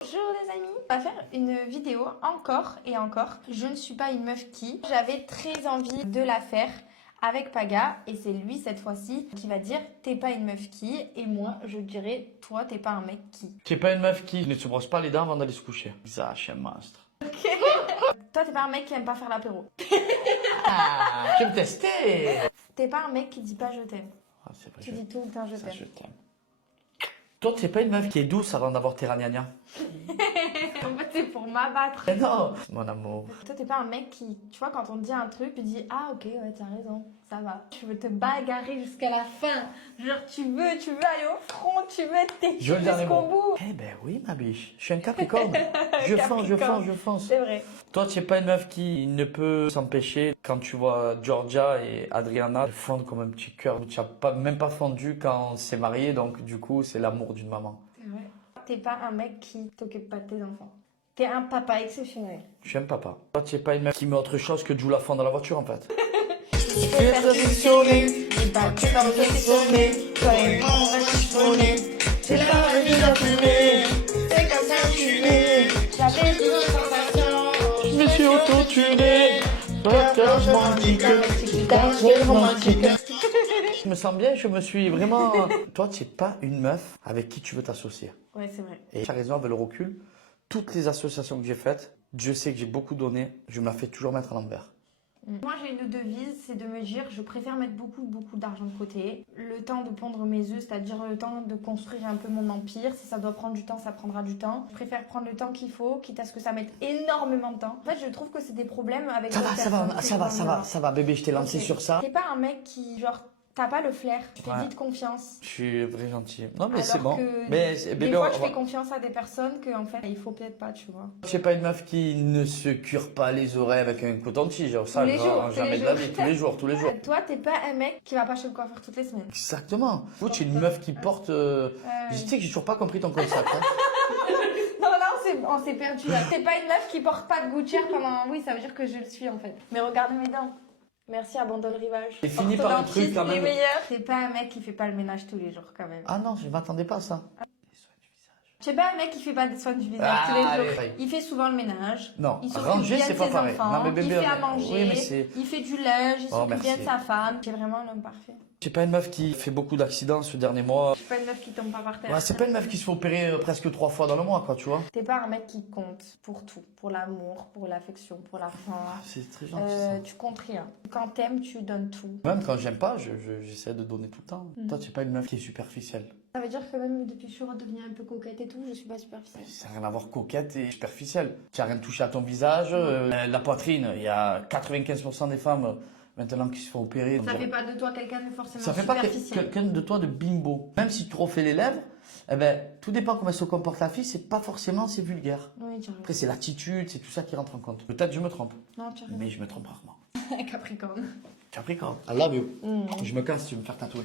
Bonjour les amis, on va faire une vidéo encore et encore. Je ne suis pas une meuf qui. J'avais très envie de la faire avec Paga et c'est lui cette fois-ci qui va dire t'es pas une meuf qui et moi je dirais toi t'es pas un mec qui. T'es pas une meuf qui ne se brosse pas les dents avant d'aller se coucher. Ça, chien monstre. Toi t'es pas un mec qui aime pas faire l'apéro. Ah, je vais me tester. T'es pas un mec qui dit pas je t'aime. Ah, c'est vrai, Tu dis tout le temps je ça, t'aime. je t'aime. Toi, t'es pas une meuf qui est douce avant d'avoir tes ragnagnas. En fait c'est pour m'abattre. Mais non, mon amour. Toi t'es pas un mec qui, tu vois quand on te dit un truc, tu dis ah ok ouais t'as raison, ça va. Tu veux te bagarrer jusqu'à la fin. Genre tu veux aller au front, tu veux être têtu Je veux le dernier jusqu'au mot. bout. Eh ben oui, ma biche. Je suis un capricorne. Je fonce. C'est vrai. Toi, tu es pas une meuf qui ne peut s'empêcher quand tu vois Georgia et Adriana fondre comme un petit cœur. Tu n'as même pas fondu quand on s'est marié, donc du coup, c'est l'amour d'une maman. C'est vrai. T'es pas un mec qui t'occupe pas de tes enfants. T'es un papa exceptionnel. Je suis un papa. Toi, tu es pas une meuf qui met autre chose que de jouer la fond dans la voiture, en fait. J'ai la envie d'en fumer. C'est comme ça que je suis né. J'avais besoin de sensations. Je me suis auto-tuné. Je me sens bien, je me suis vraiment... Toi, tu n'es pas une meuf avec qui tu veux t'associer. Ouais, c'est vrai. Et tu as raison, avec le recul, toutes les associations que j'ai faites, Dieu sait que j'ai beaucoup donné, je me la fais toujours mettre à l'envers. Moi, j'ai une devise, c'est de me dire, je préfère mettre beaucoup d'argent de côté. Le temps de pondre mes œufs, c'est-à-dire le temps de construire un peu mon empire. Si ça doit prendre du temps, ça prendra du temps. Je préfère prendre le temps qu'il faut, quitte à ce que ça mette énormément de temps. En fait, je trouve que c'est des problèmes avec Ça d'autres va, personnes. ça va, bébé, je t'ai lancé Ok. sur ça. T'es pas un mec qui, genre, t'as pas le flair, tu fais Ouais. vite confiance. Je suis vrai gentil. Non, mais Alors c'est bon. que Mais des bébé, fois, je fais confiance à des personnes que, en fait, il faut peut-être pas, tu vois. je suis pas une meuf qui ne se cure pas les oreilles avec un coton-tige. Genre ça, Tous les jours, jamais de la vie, tous les jours. Toi, t'es pas un mec qui va pas chez le coiffeur toutes les semaines. Exactement. Vous, tu es une meuf qui porte... Je sais que j'ai toujours pas compris ton concept. Hein. Non, on s'est perdu là. T'es pas une meuf qui porte pas de gouttière pendant... Oui, ça veut dire que je le suis en fait. Mais regardez mes dents. Merci, abandonne le rivage. Et fini par le truc quand même. T'es pas un mec qui fait pas le ménage tous les jours quand même. Ah non, je m'attendais pas à ça. T'es pas un mec qui fait pas des soins du visage Ah, tous les allez, jours. allez. Il fait souvent le ménage. Non, Il s'occupe ranger, bien c'est de pas ses pareil. enfants. Non, mais bébé, il fait à manger. oui, mais c'est... Il fait du linge. Il s'occupe bien de merci. sa femme. C'est vraiment l'homme parfait. C'est pas une meuf qui fait beaucoup d'accidents ce dernier mois. Je suis pas une meuf qui tombe pas par terre. Ouais, c'est pas une meuf qui se fait opérer presque 3 fois dans le mois, quoi, tu vois. T'es pas un mec qui compte pour tout. Pour l'amour, pour l'affection, pour l'argent. Ah, c'est très gentil, ça. Tu comptes rien. Quand t'aimes, tu donnes tout. Même quand j'aime pas, j'essaie de donner tout le temps. Mm. Toi, tu es pas une meuf qui est superficielle. Ça veut dire que même depuis que je suis redevenue un peu coquette et tout, je suis pas superficielle. Ça n'a rien à voir coquette et superficielle. Tu n'as rien touché à ton visage. La poitrine, il y a 95% des femmes maintenant qui se font opérer. Ça fait pas de toi quelqu'un de forcément Ça fait pas superficiel. quelqu'un de toi de bimbo. Même si tu refais les lèvres, eh ben, tout dépend comment elle se comporte la fille, c'est pas forcément c'est vulgaire. Oui, tu as Après, c'est l'attitude, c'est tout ça qui rentre en compte. Peut-être je me trompe, Non, tu as mais je me trompe rarement. Capricorne. Capricorne, I love you. Mm. Je me casse, tu veux me faire tatouer.